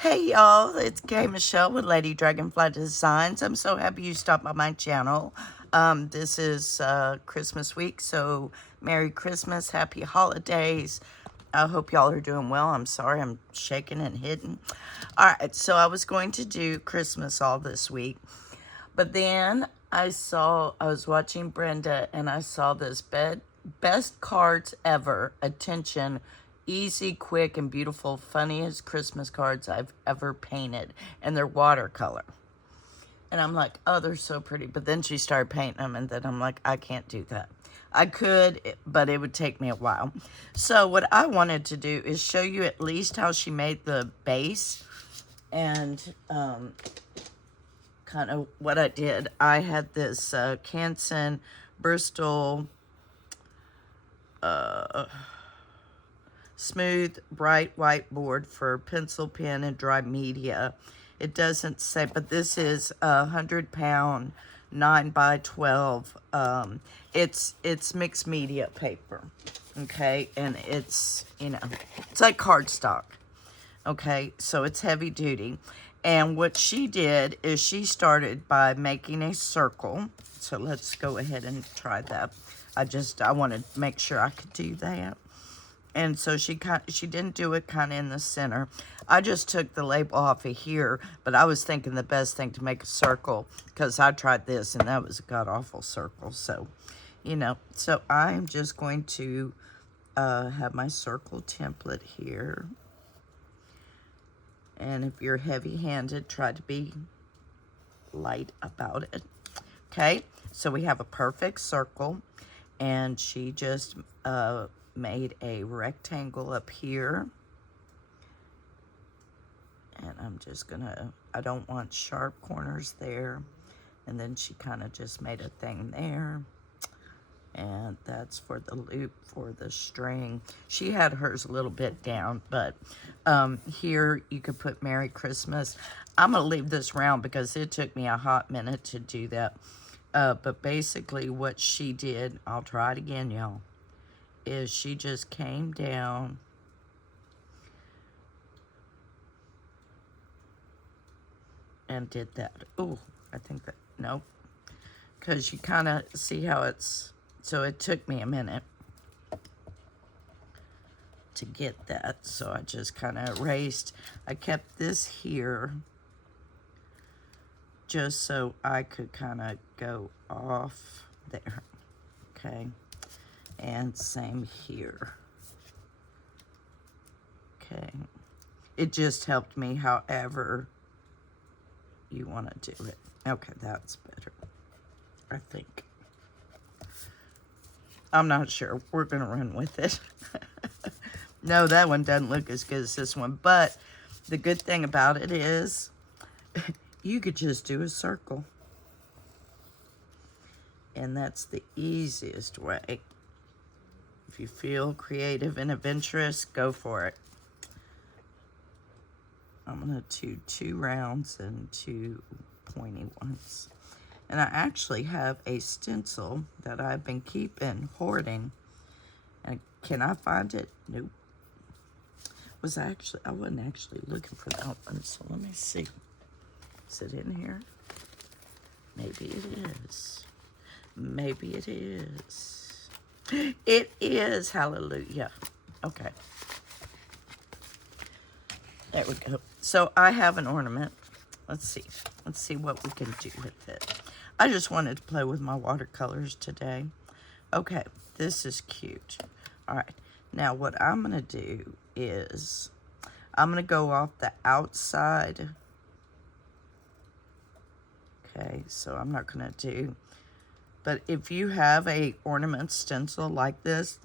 Hey y'all, it's Kay Michelle with Lady Dragonfly Designs. I'm so happy you stopped by my channel. This is Christmas week, so Merry Christmas, Happy Holidays. I hope y'all are doing well. I'm sorry, I'm shaking and hitting. Alright, so I was going to do Christmas all this week, but then I was watching Brenda and I saw this best cards ever. Attention, easy, quick, and beautiful, funniest Christmas cards I've ever painted. And they're watercolor. And I'm like, oh, they're so pretty. But then she started painting them, and then I'm like, I can't do that. I could, but it would take me a while. So what I wanted to do is show you at least how she made the base and kind of what I did. I had this Canson Bristol smooth bright whiteboard for pencil, pen, and dry media. It doesn't say, but this is a 100-pound 9x12. It's mixed media paper, okay, and it's it's like cardstock. Okay, so it's heavy duty. And what she did is she started by making a circle. So let's go ahead and try that. I wanted to make sure I could do that. And so she didn't do it kind of in the center. I just took the label off of here, but I was thinking the best thing to make a circle, because I tried this and that was a god-awful circle. So, so I'm just going to have my circle template here. And if you're heavy-handed, try to be light about it. Okay, so we have a perfect circle, and she just made a rectangle up here. And I'm just gonna, I don't want sharp corners there. And then she kind of just made a thing there. And that's for the loop for the string. She had hers a little bit down, but here you could put Merry Christmas. I'm gonna leave this round because it took me a hot minute to do that. But basically what she did, I'll try it again, y'all, is she just came down and did that. Oh, I think that, nope. Because you kind of see how it's, so it took me a minute to get that. So I just kind of erased. I kept this here just so I could kind of go off there. Okay. And same here. Okay. It just helped me however you want to do it. Okay, that's better, I think. I'm not sure. We're going to run with it. No, that one doesn't look as good as this one. But the good thing about it is you could just do a circle. And that's the easiest way. If you feel creative and adventurous, go for it. I'm going to do 2 rounds and 2 pointy ones. And I actually have a stencil that I've been hoarding. And can I find it? Nope. I wasn't actually looking for that one, so let me see. Is it in here? Maybe it is. Maybe it is. It is, hallelujah. Okay. There we go. So I have an ornament. Let's see what we can do with it. I just wanted to play with my watercolors today. Okay, this is cute. All right, now what I'm gonna do is I'm gonna go off the outside. Okay, so I'm not gonna do, but if you have a ornament stencil like this,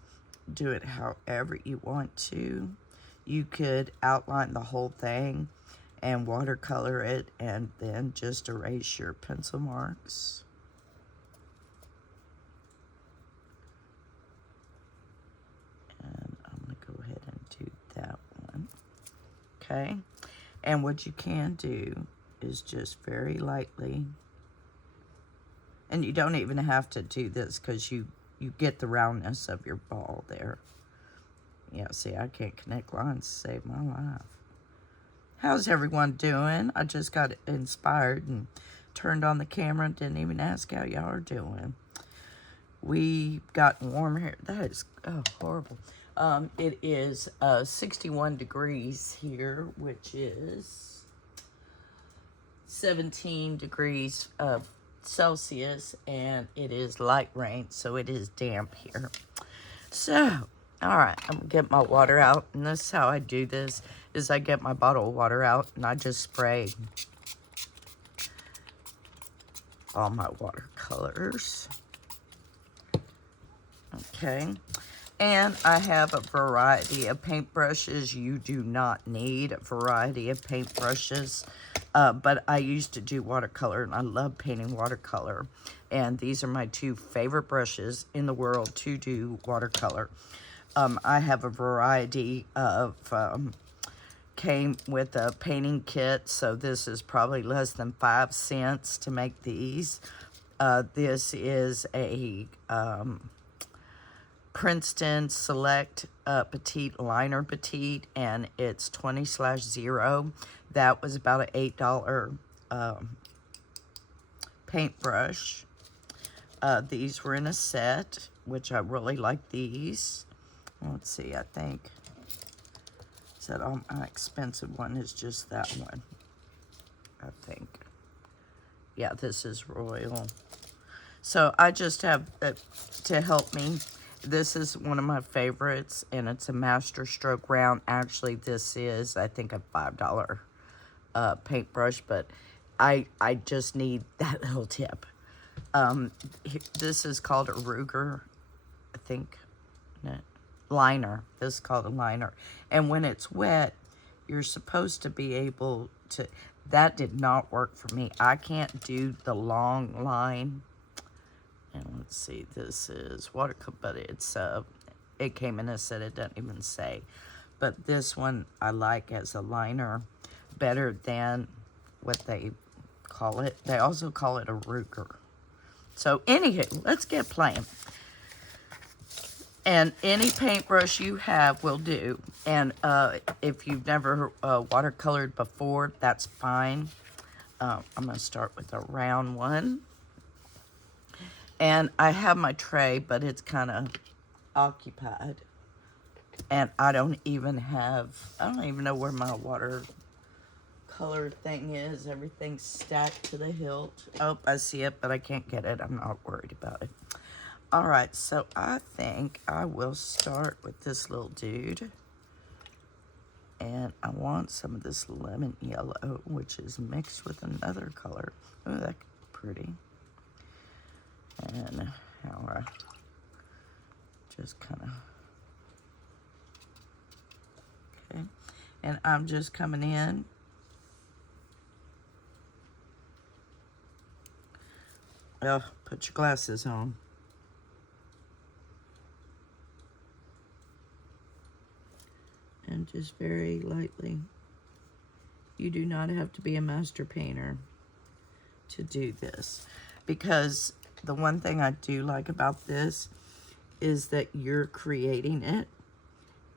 do it however you want to. You could outline the whole thing and watercolor it and then just erase your pencil marks. And I'm going to go ahead and do that one. Okay. And what you can do is just very lightly, and you don't even have to do this because you get the roundness of your ball there. Yeah, see, I can't connect lines to save my life. How's everyone doing? I just got inspired and turned on the camera and didn't even ask how y'all are doing. We got warm here. That is horrible. It is 61 degrees here, which is 17 degrees Celsius, and it is light rain, so it is damp here. So, all right, I'm gonna get my water out, and this is how I do this, is I get my bottle of water out, and I just spray all my watercolors. Okay, and I have a variety of paintbrushes. You do not need a variety of paintbrushes, but I used to do watercolor, and I love painting watercolor, and these are my two favorite brushes in the world to do watercolor. I have a variety of, came with a painting kit, so this is probably less than 5 cents to make these. This is a Princeton Select Petite Liner Petite, and it's 20/0. That was about an $8 paintbrush. These were in a set, which I really like these. Let's see, I think that my expensive one is just that one. I think. Yeah, this is Royal. So I just have to help me. This is one of my favorites, and it's a Master Stroke round. Actually, this is, I think, a $5 paintbrush, but I just need that little tip. This is called a Ruger, I think. Liner. This is called a liner. And when it's wet, you're supposed to be able to... That did not work for me. I can't do the long line. And let's see, this is watercolor, but it's it came in a set, it doesn't even say. But this one I like as a liner better than what they call it. They also call it a Ruger. So anywho, let's get playing. And any paintbrush you have will do. And if you've never watercolored before, that's fine. I'm going to start with a round one. And I have my tray, but it's kind of occupied. And I don't even know where my watercolor thing is. Everything's stacked to the hilt. Oh, I see it, but I can't get it. I'm not worried about it. All right, so I think I will start with this little dude. And I want some of this lemon yellow, which is mixed with another color. Oh, that's pretty. And how I just kind of... Okay. And I'm just coming in. Oh, put your glasses on. And just very lightly. You do not have to be a master painter to do this. Because the one thing I do like about this is that you're creating it.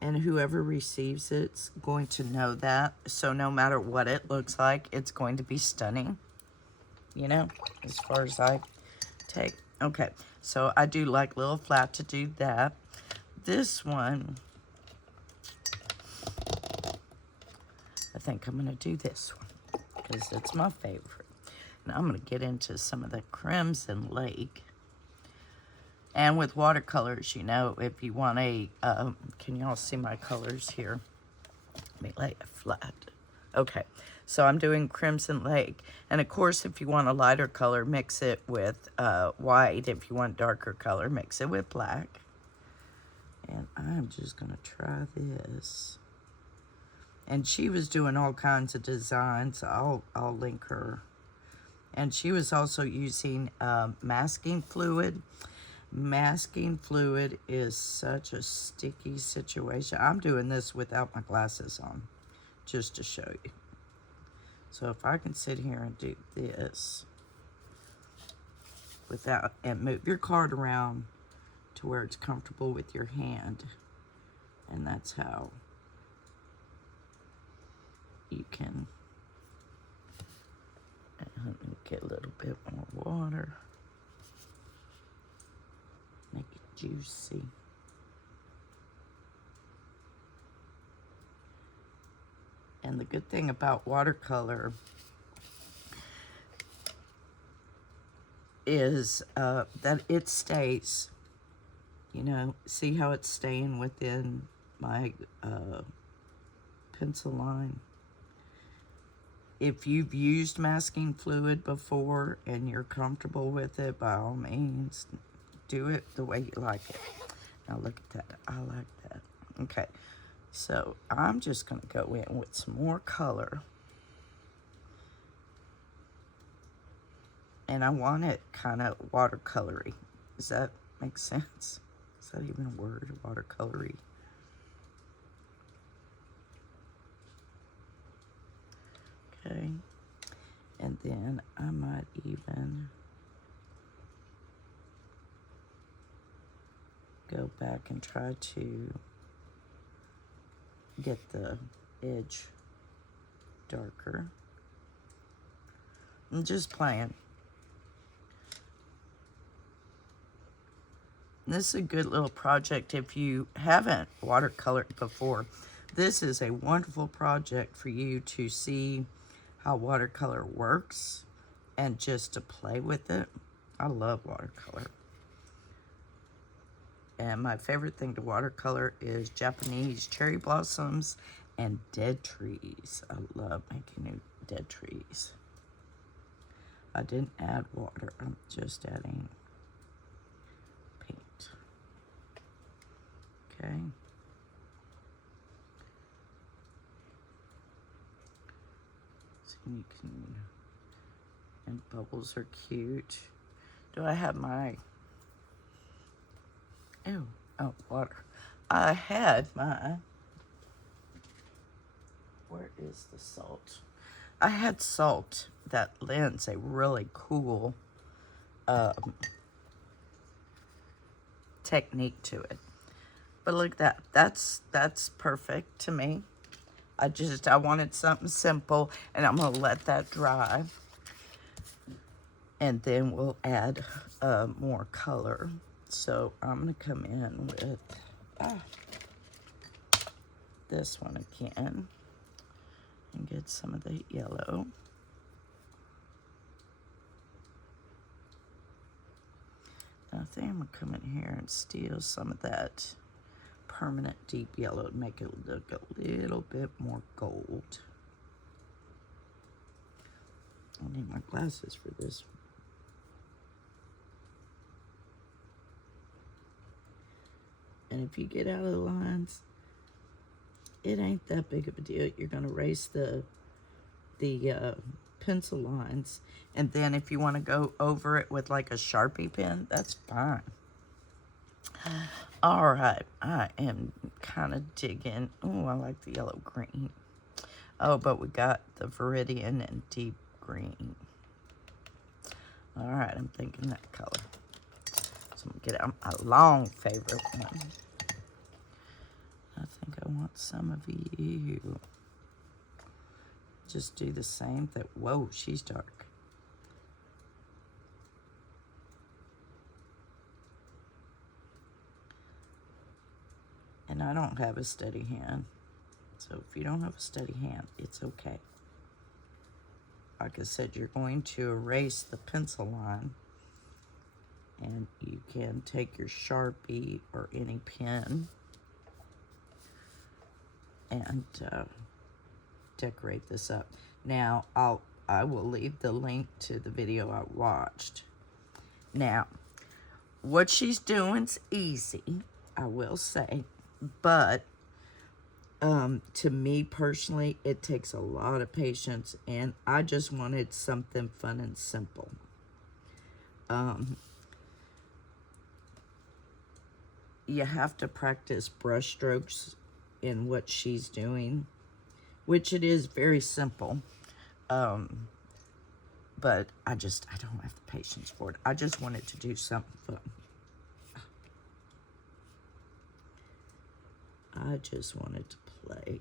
And whoever receives it's going to know that. So no matter what it looks like, it's going to be stunning. You know, as far as I take. Okay, so I do like Little Flat to do that. This one... I think I'm going to do this one because it's my favorite. And I'm going to get into some of the Crimson Lake. And with watercolors, you know, if you want a... can y'all see my colors here? Let me lay it flat. Okay, so I'm doing Crimson Lake. And of course, if you want a lighter color, mix it with white. If you want darker color, mix it with black. And I'm just going to try this. And she was doing all kinds of designs. I'll link her. And she was also using masking fluid. Masking fluid is such a sticky situation. I'm doing this without my glasses on, just to show you. So if I can sit here and do this without, and move your card around to where it's comfortable with your hand. And that's how you can get a little bit more water, make it juicy. And the good thing about watercolor is that it stays, you know, see how it's staying within my pencil line. If you've used masking fluid before and you're comfortable with it, by all means, do it the way you like it. Now look at that, I like that. Okay, so I'm just gonna go in with some more color. And I want it kind of watercolory. Does that make sense? Is that even a word, watercolory? Okay, and then I might even go back and try to get the edge darker. I'm just playing. This is a good little project if you haven't watercolored before. This is a wonderful project for you to see how watercolor works and just to play with it. I love watercolor. And my favorite thing to watercolor is Japanese cherry blossoms and dead trees. I love making new dead trees. I didn't add water, I'm just adding paint. Okay. So you can, and bubbles are cute. Do I have my, oh, water. I had my, where is the salt? I had salt that lends a really cool technique to it. But look at that, that's perfect to me. I wanted something simple, and I'm gonna let that dry. And then we'll add more color. So I'm gonna come in with this one again and get some of the yellow. I think I'm gonna come in here and steal some of that permanent deep yellow to make it look a little bit more gold. I need my glasses for this one. And if you get out of the lines, it ain't that big of a deal. You're gonna erase the pencil lines, and then if you want to go over it with like a Sharpie pen, that's fine. All right, I am kind of digging. Oh, I like the yellow green. Oh, but we got the Viridian and deep green. All right, I'm thinking that color. So I'm gonna get out my long favorite one. I think I want some of you. Just do the same thing. Whoa, she's dark. And I don't have a steady hand. So if you don't have a steady hand, it's okay. Like I said, you're going to erase the pencil line. And you can take your Sharpie or any pen and decorate this up. Now, I will leave the link to the video I watched. Now, what she's doing's easy, I will say, but to me personally, it takes a lot of patience, and I just wanted something fun and simple. You have to practice brush strokes in what she's doing, which it is very simple. But I don't have the patience for it. I just wanted to do something fun. I just wanted to play.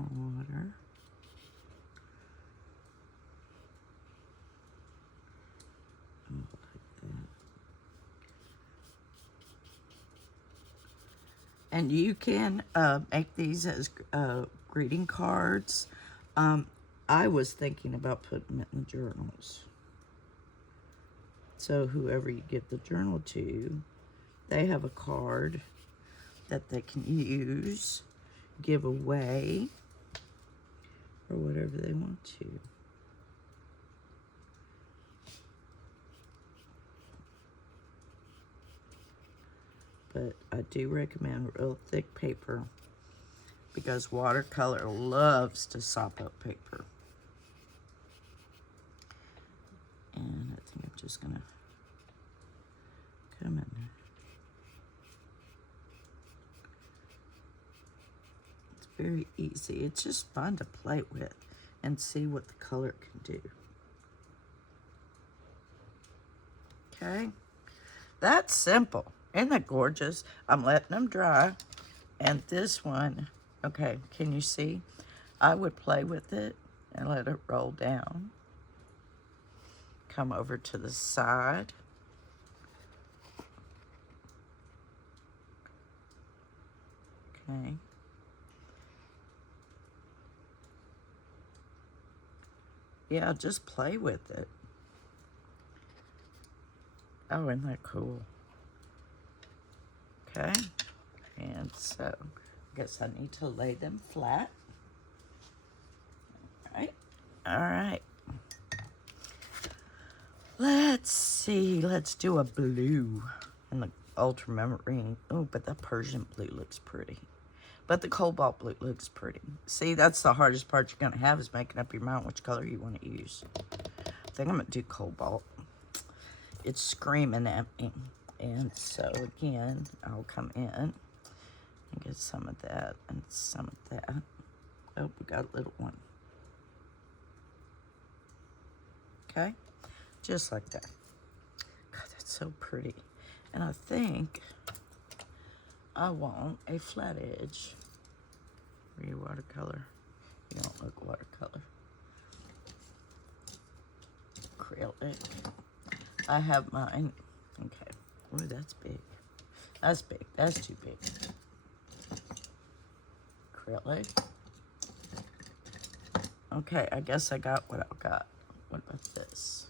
more water. And you can make these as greeting cards. I was thinking about putting them in the journals. So whoever you give the journal to, they have a card that they can use, give away, or whatever they want to. But I do recommend real thick paper because watercolor loves to sop up paper. And I think I'm just gonna come in there. It's very easy. It's just fun to play with and see what the color can do. Okay, that's simple. Isn't that gorgeous? I'm letting them dry. And this one, okay, can you see? I would play with it and let it roll down. Come over to the side. Okay. Yeah, just play with it. Oh, isn't that cool? Okay, and so I guess I need to lay them flat. All right. Let's see, let's do a blue and the ultramarine. Oh, but the Persian blue looks pretty. But the cobalt blue looks pretty. See, that's the hardest part you're gonna have is making up your mind which color you want to use. I think I'm gonna do cobalt. It's screaming at me. And so again, I'll come in and get some of that and some of that. Oh, we got a little one. Okay, just like that. God, that's so pretty. And I think I want a flat edge for your watercolor. You don't look watercolor. Acrylic. I have mine. Okay. Oh, that's big. That's big. That's too big. Acrylic. Okay, I guess I got what I got. What about this?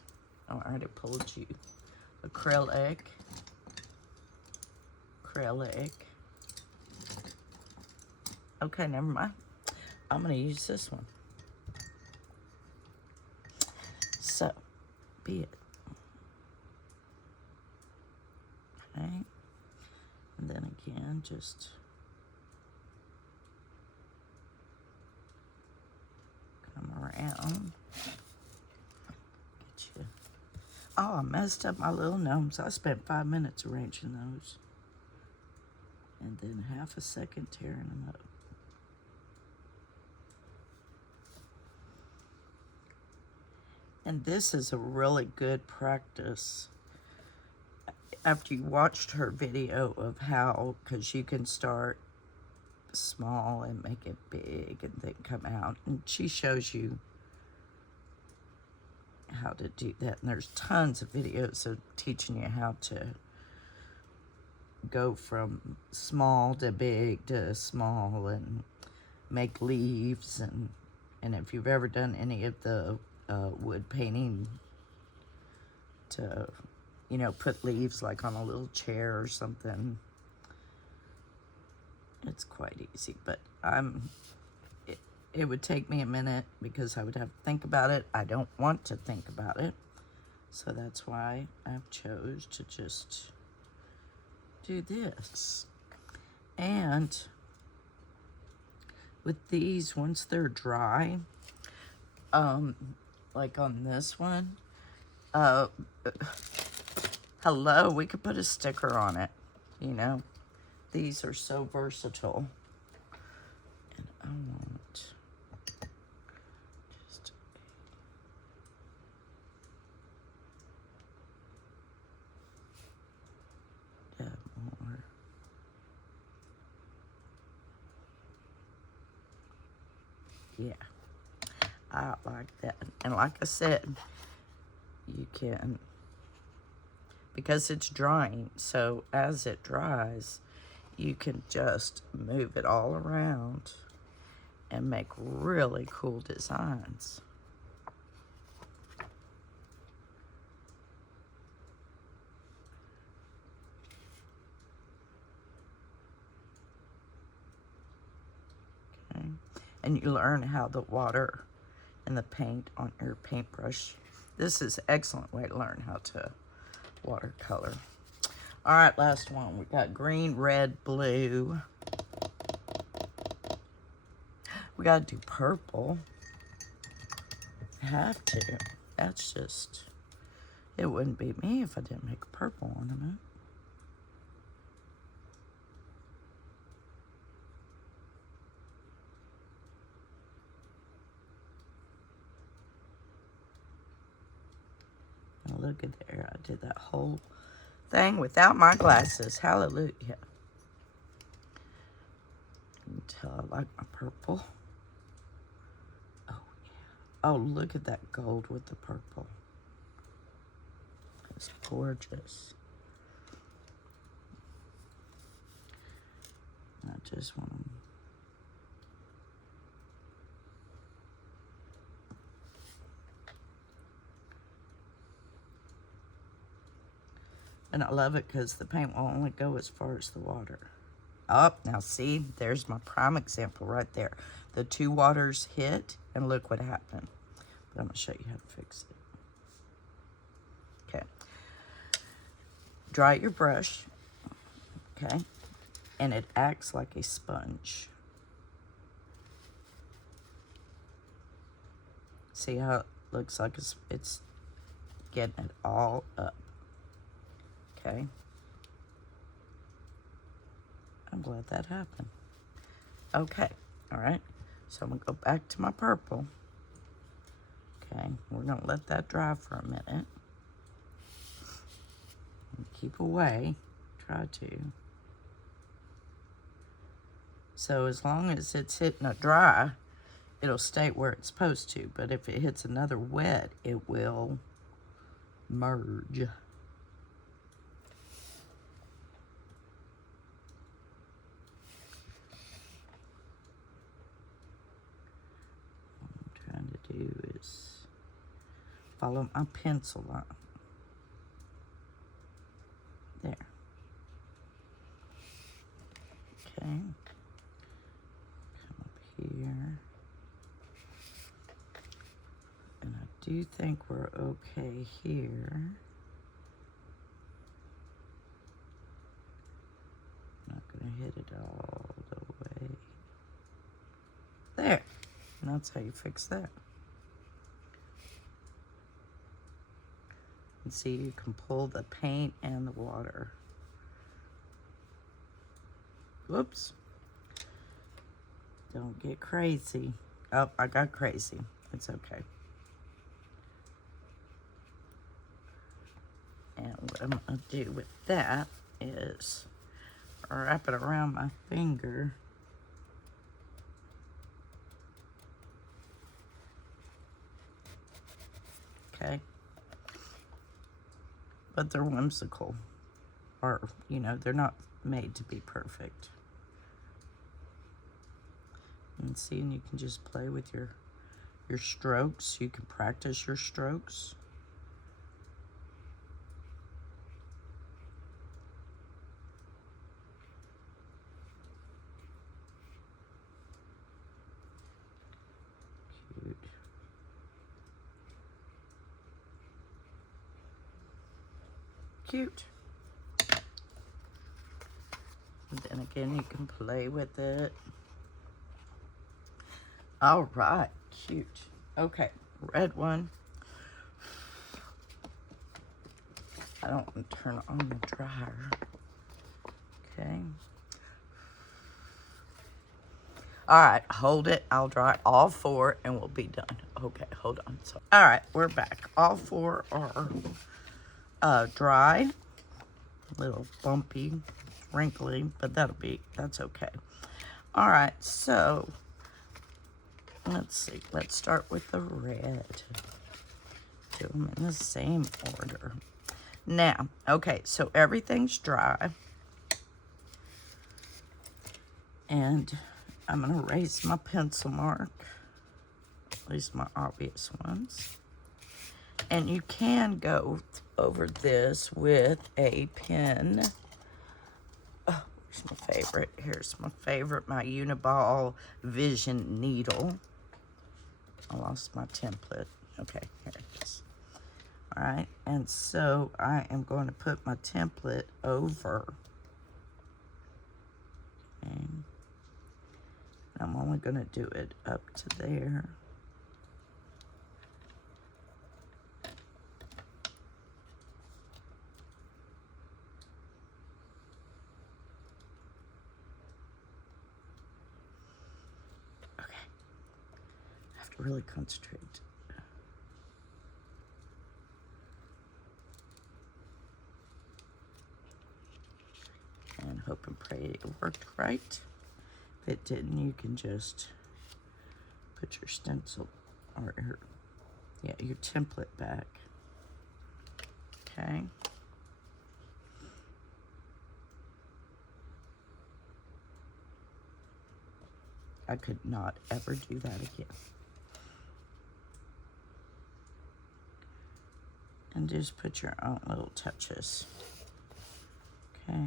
Oh, I already pulled you. Acrylic. Acrylic. Okay, never mind. I'm going to use this one. So, be it. Okay. And then again, just come around. Get you. Oh, I messed up my little gnomes. I spent 5 minutes arranging those. And then half a second tearing them up. And this is a really good practice after you watched her video of how, because you can start small and make it big and then come out. And she shows you how to do that. And there's tons of videos of teaching you how to go from small to big to small and make leaves. And if you've ever done any of the wood painting to, you know, put leaves like on a little chair or something, it's quite easy. But it would take me a minute because I would have to think about it. I don't want to think about it, so that's why I've chose to just do this. And with these, once they're dry, like on this one, hello, we could put a sticker on it, you know. These are so versatile. And I want just a dab more. Yeah, I like that. And like I said, you can, because it's drying, so as it dries, you can just move it all around and make really cool designs. Okay. And you learn how the water and the paint on your paintbrush. This is an excellent way to learn how to watercolor. All right, last one. We got green, red, blue. We got to do purple. Have to. That's just, it wouldn't be me if I didn't make a purple ornament. And look at there. I did that whole thing without my glasses. Hallelujah. You can tell I like my purple. Oh, yeah. Oh, look at that gold with the purple. It's gorgeous. I just want to... And I love it because the paint will only go as far as the water. Oh, now see, there's my prime example right there. The two waters hit, and look what happened. But I'm going to show you how to fix it. Okay. Dry your brush, okay? And it acts like a sponge. See how it looks like it's getting it all up. Okay. I'm glad that happened. Okay. All right. So I'm going to go back to my purple. Okay. We're going to let that dry for a minute. And keep away. Try to. So as long as it's hitting a dry, it'll stay where it's supposed to. But if it hits another wet, it will merge. Do is follow my pencil line. There. Okay. Come up here. And I do think we're okay here. Not going to hit it all the way. There. And that's how you fix that. And see, you can pull the paint and the water. Whoops. Don't get crazy. Oh, I got crazy. It's okay. And what I'm going to do with that is wrap it around my finger. Okay. But they're whimsical. Or, you know, they're not made to be perfect. And see, and you can just play with your strokes. You can practice your strokes. Cute. Cute. And then again, you can play with it. All right, cute. Okay, red one. I don't want to turn on the dryer. Okay. All right, hold it. I'll dry all four and we'll be done. Okay, hold on. So, all right, we're back. All four are dry. A little bumpy, wrinkly, but that's okay. All right, so Let's see. Let's start with the red. Do them in the same order. Now, okay, so everything's dry. And I'm going to erase my pencil mark, at least my obvious ones. And you can go over this with a pen. Oh, here's my favorite. Here's my favorite, my Uniball Vision needle. I lost my template. Okay, here it is. All right, and so I am going to put my template over. Okay. I'm only going to do it up to there. Okay. I have to really concentrate. And hope and pray it worked right. If it didn't, you can just put your stencil or your template back. Okay. I could not ever do that again. And just put your own little touches. Okay.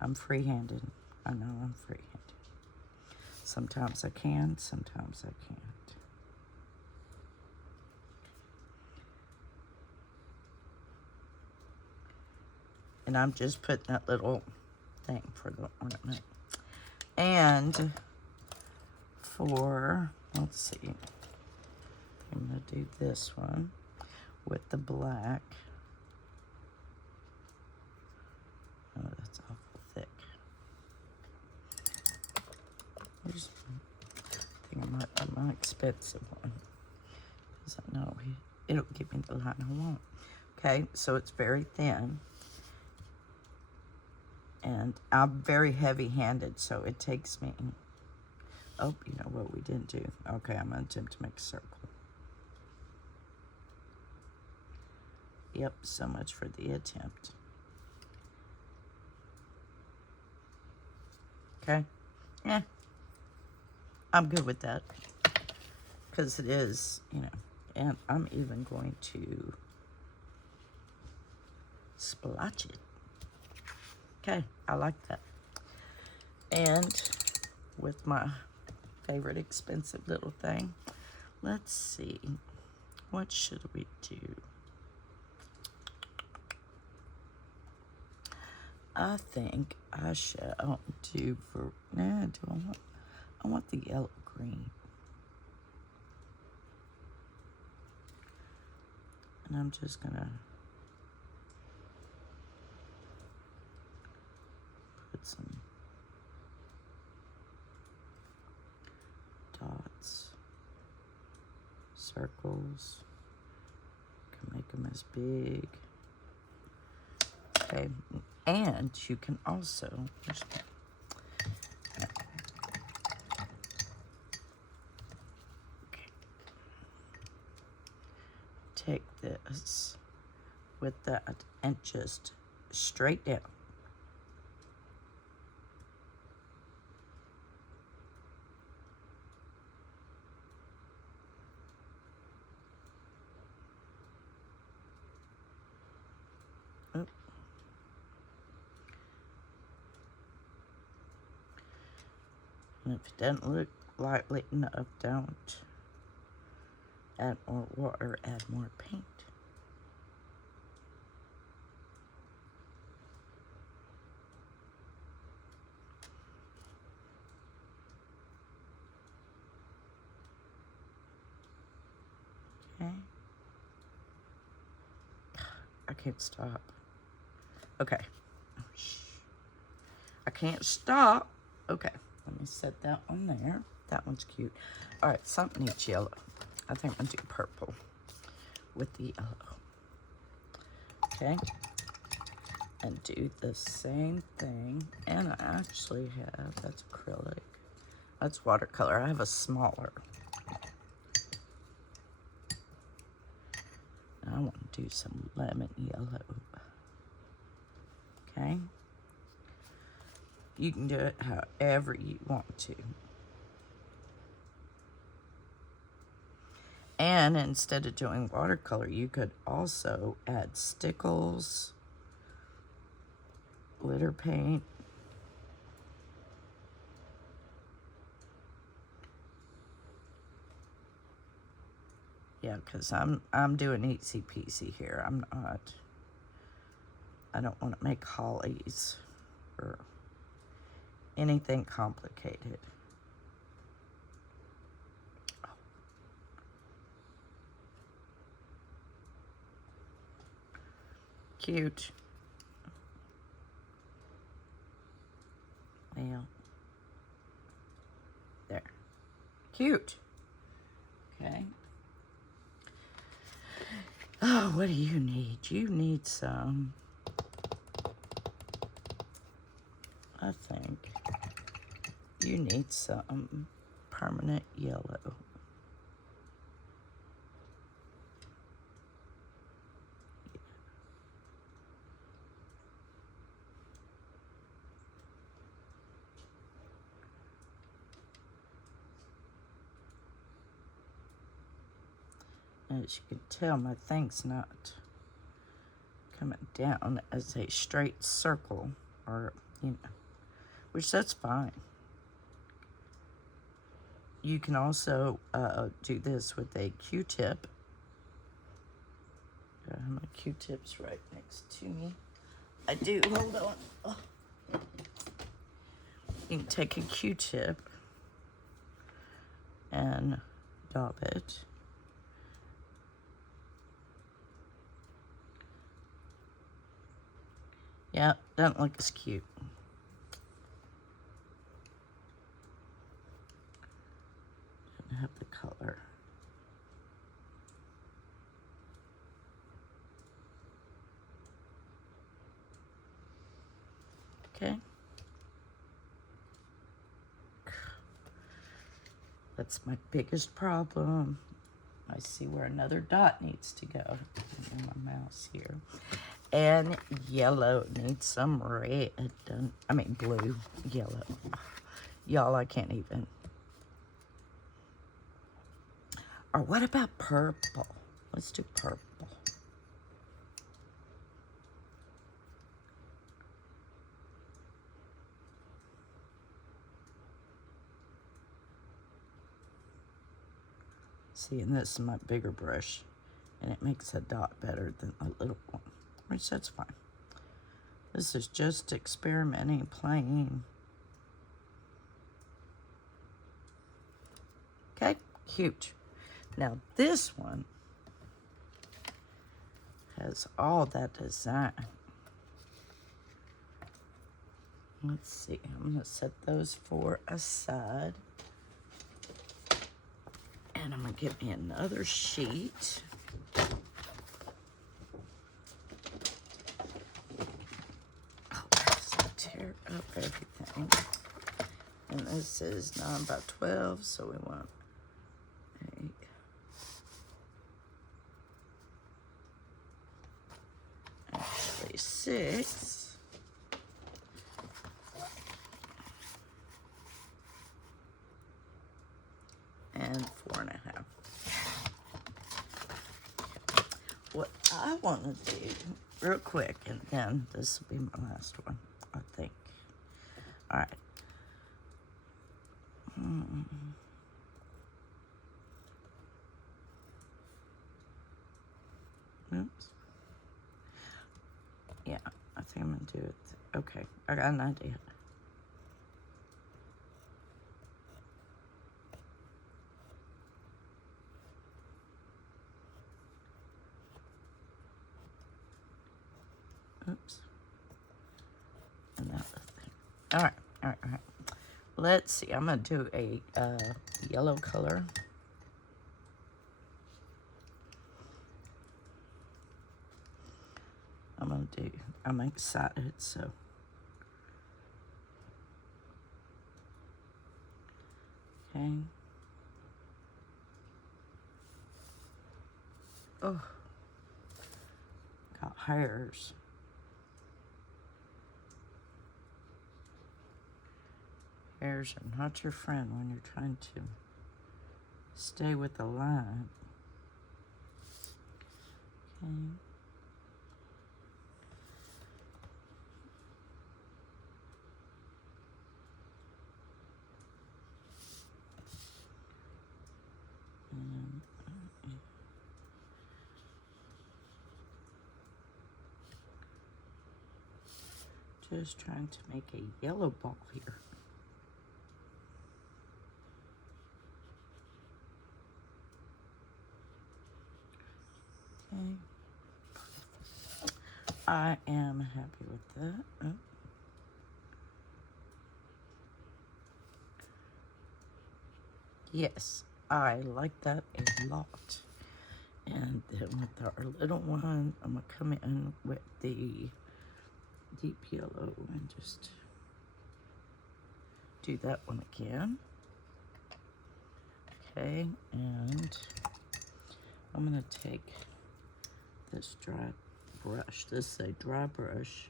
I'm free-handed. I know I'm free-handed. Sometimes I can, sometimes I can't. And I'm just putting that little thing for the ornament. And for, let's see, I'm going to do this one with the black. Oh, that's awful thick. Here's, I think my expensive one. Because I know it'll give me the line I want. Okay, so it's very thin. And I'm very heavy-handed, so it takes me... Oh, you know what we didn't do? Okay, I'm going to attempt to make a circle. Yep, so much for the attempt. Okay? Yeah. I'm good with that. Because it is, you know, and I'm even going to splotch it. Okay, I like that. And with my favorite expensive little thing, let's see, what should we do? I think I shall do for, I want the yellow green. And I'm just gonna put some dots, circles, can make them as big. Okay, and you can also, take this with that and just straight down. Oh. And if it doesn't look lightly enough, don't add more water, add more paint. Okay. I can't stop. Okay. I can't stop. Okay. Let me set that one there. That one's cute. All right, something needs yellow. I think I'm gonna do purple with the yellow. Okay. And do the same thing. And I actually have, that's acrylic. That's watercolor. I have a smaller. I want to do some lemon yellow. Okay? You can do it however you want to. And instead of doing watercolor, you could also add stickles, glitter paint. Yeah, because I'm doing easy peasy here. I'm not. I don't want to make hollies or anything complicated. Cute. Well, there. Cute. Okay. Oh, what do you need? You need some, I think, you need some permanent yellow. As you can tell, my thing's not coming down as a straight circle, or, you know, which that's fine. You can also do this with a Q-tip. I have my Q-tips right next to me. I do, hold on. Oh. You can take a Q-tip and dab it. Yeah, doesn't look as cute. Doesn't have the color. Okay. That's my biggest problem. I see where another dot needs to go. My mouse here. And yellow needs some red. I mean blue, yellow. Y'all, I can't even. Or what about purple? Let's do purple. See, and this is my bigger brush, and it makes a dot better than a little one, which that's fine. This is just experimenting, playing. Okay, cute. Now this one has all that design. Let's see, I'm gonna set those four aside. And I'm gonna get me another sheet. Oh, just tear up everything. And this is 9 by 12, so we want 8. Actually 6. And 4.5. What I want to do real quick, and then this will be my last one, I think. All right. Oops. Yeah, I think I'm gonna do it. Okay, I got an idea. Oops. Another thing. All right. Let's see. I'm gonna do a yellow color. I'm excited, so Okay. Oh, got hairs. Hairs are not your friend when you're trying to stay with the line. Okay. And, just trying to make a yellow ball here. Okay. I am happy with that. Oh. Yes, I like that a lot. And then with our little one, I'm going to come in with the deep yellow and just do that one again. Okay, and I'm going to take this dry brush. This is a dry brush.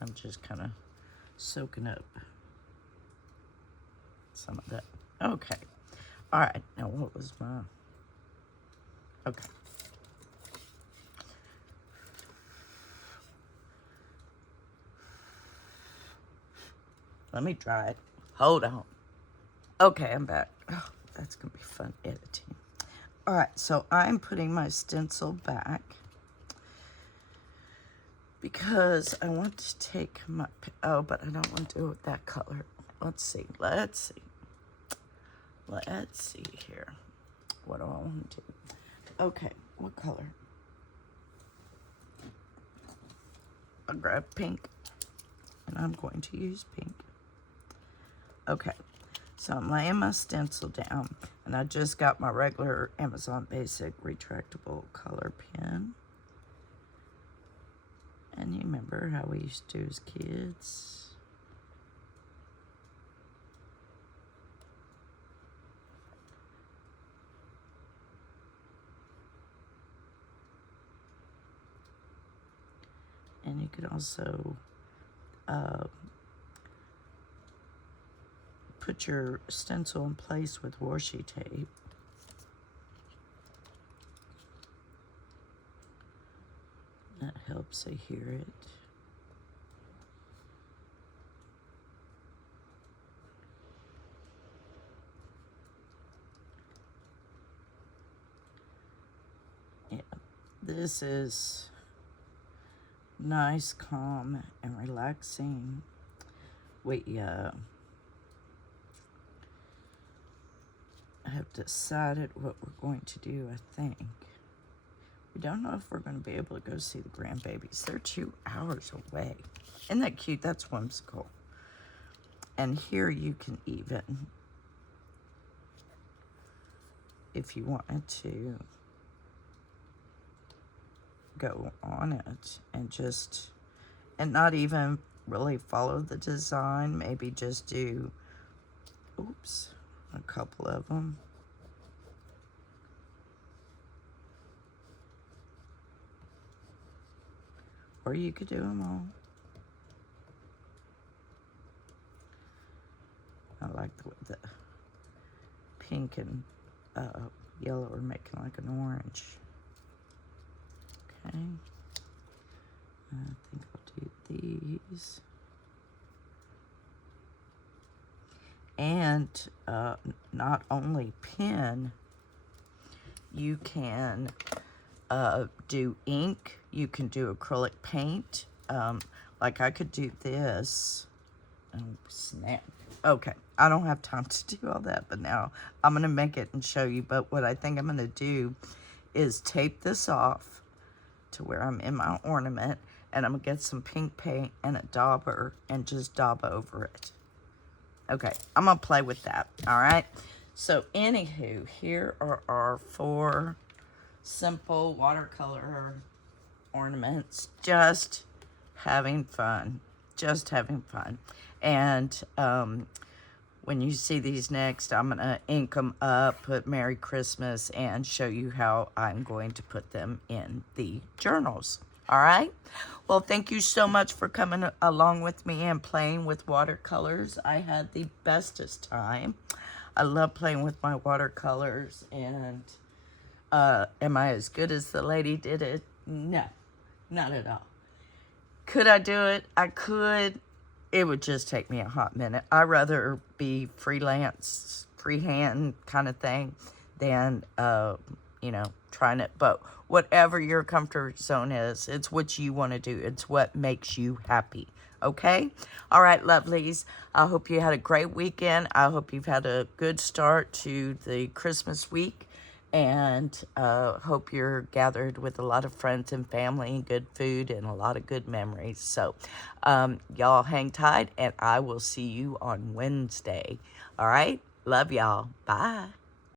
I'm just kind of soaking up some of that. Okay. All right. Now, what was my... Okay. Let me dry it. Hold on. Okay, I'm back. Oh, that's going to be fun editing. All right, so I'm putting my stencil back because I want to take my... Oh, but I don't want to do it with that color. Let's see. Let's see. Let's see here. What do I want to do? Okay, what color? I'll grab pink, and I'm going to use pink. Okay, so I'm laying my stencil down, and I just got my regular Amazon Basic retractable color pen. And you remember how we used to do as kids? And you could also put your stencil in place with washi tape. That helps adhere it. Yeah, this is nice, calm, and relaxing. We have decided what we're going to do, I think. We don't know if we're going to be able to go see the grandbabies. They're 2 hours away. Isn't that cute? That's whimsical. And here you can even, if you wanted to, go on it and just, and not even really follow the design. Maybe just do, oops, a couple of them. Or you could do them all. I like the way the pink and yellow are making like an orange. Okay. I think I'll do these. And not only pen, you can do ink, you can do acrylic paint. Like I could do this. Oh, snap. Okay, I don't have time to do all that, but now I'm going to make it and show you. But what I think I'm going to do is tape this off to where I'm in my ornament, and I'm going to get some pink paint and a dauber and just daub over it. Okay, I'm going to play with that, all right? So, anywho, here are our 4 simple watercolor ornaments. Just having fun. just having fun. And when you see these next, I'm going to ink them up, put Merry Christmas, and show you how I'm going to put them in the journals. All right? Well, thank you so much for coming along with me and playing with watercolors. I had the bestest time. I love playing with my watercolors. And am I as good as the lady did it? No, not at all. Could I do it? I could. It would just take me a hot minute. I'd rather be freelance, freehand kind of thing than, trying it. But whatever your comfort zone is, it's what you want to do. It's what makes you happy. Okay? All right, lovelies. I hope you had a great weekend. I hope you've had a good start to the Christmas week. And hope you're gathered with a lot of friends and family and good food and a lot of good memories. So y'all hang tight, and I will see you on Wednesday. All right? Love y'all. Bye.